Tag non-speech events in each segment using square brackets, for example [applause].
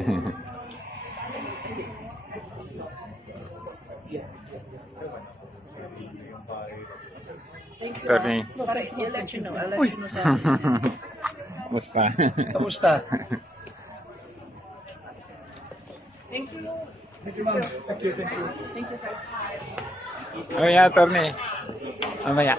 [laughs] Tá bem. Peraí, é latino, é latino Como está? Como está? Amanhã tornei. Amanhã.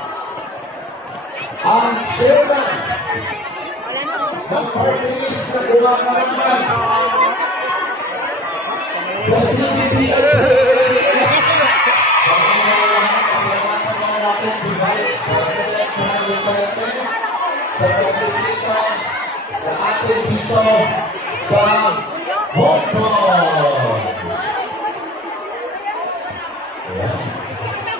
ang chairman ng party list na kumakaramban sa CPP at sa pagkisita sa atin dito sa Hong Kong. Yeah.